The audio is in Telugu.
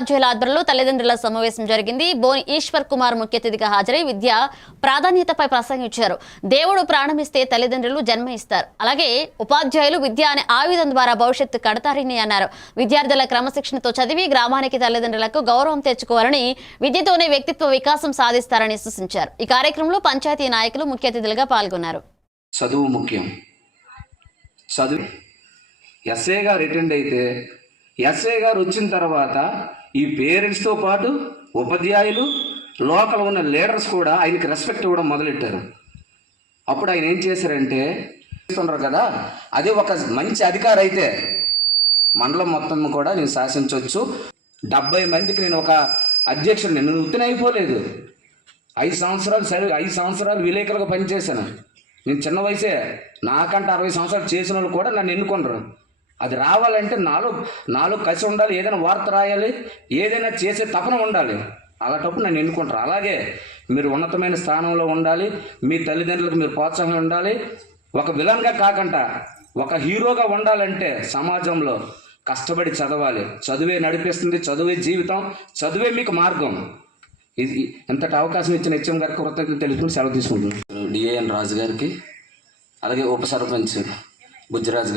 ఉపాధ్యాయుల ఆధ్వర్యంలో తల్లిదండ్రుల సమావేశం జరిగింది. బోని ఈశ్వర్ కుమార్ ముఖ్య అతిథిగా హాజరై విద్య ప్రాధాన్యతపై ప్రసంగించారు దేవుడు ప్రాణమిస్తే తల్లిదండ్రులు జన్మ ఇస్తారు అలాగే ఉపాధ్యాయులు విద్య అనే ఆయుధం ద్వారా భవిష్యత్తు కడతారని అన్నారు. విద్యార్థుల క్రమశిక్షణతో చదివి గ్రామానికి తల్లిదండ్రులకు గౌరవం తెచ్చుకోవాలని విద్యతోనే వ్యక్తిత్వ వికాసం సాధిస్తారని సూచించారు. ఈ కార్యక్రమంలో పంచాయతీ నాయకులు ముఖ్య అతిథులుగా పాల్గొన్నారు. చదువు ముఖ్యం. చదువు. అయితే ఎస్ఏ గారు వచ్చిన తర్వాత ఈ పేరెంట్స్తో పాటు ఉపాధ్యాయులు లోకల్ ఉన్న లీడర్స్ కూడా ఆయనకి రెస్పెక్ట్ ఇవ్వడం మొదలెట్టారు. అప్పుడు ఆయన ఏం చేశారంటే చేస్తున్నారు కదా అది ఒక మంచి అధికారి అయితే మండలం మొత్తం కూడా నేను శాసించవచ్చు డెబ్బై మందికి నేను ఒక అధ్యక్షుడిని నేను ఉత్తిన అయిపోలేదు. ఐదు సంవత్సరాలు సరే ఐదు సంవత్సరాలు విలేకరుగా పనిచేశాను. నేను చిన్న వయసే నాకంటే అరవై సంవత్సరాలు చేసిన వాళ్ళు కూడా నన్ను ఎన్నుకున్నారు అది రావాలంటే నాలో నాలో కసి ఉండాలి ఏదైనా వార్త రాయాలి ఏదైనా చేసే తపన ఉండాలి. అలాంటప్పుడు నన్ను ఎన్నుకుంటారు. అలాగే మీరు ఉన్నతమైన స్థానంలో ఉండాలి మీ తల్లిదండ్రులకు మీరు ప్రోత్సాహం ఉండాలి. ఒక విలన్గా కాకుండా ఒక హీరోగా ఉండాలంటే సమాజంలో కష్టపడి చదవాలి. చదువే నడిపిస్తుంది చదువే జీవితం చదువే మీకు మార్గం. ఇది ఎంతటి అవకాశం ఇచ్చిన హెచ్ఎం గారికి కృతజ్ఞత తెలుసుకుని సెలవు తీసుకుంటున్నాను. డిఏఎన్ రాజు గారికి అలాగే ఉప సర్పంచ్ బుజ్జిరాజు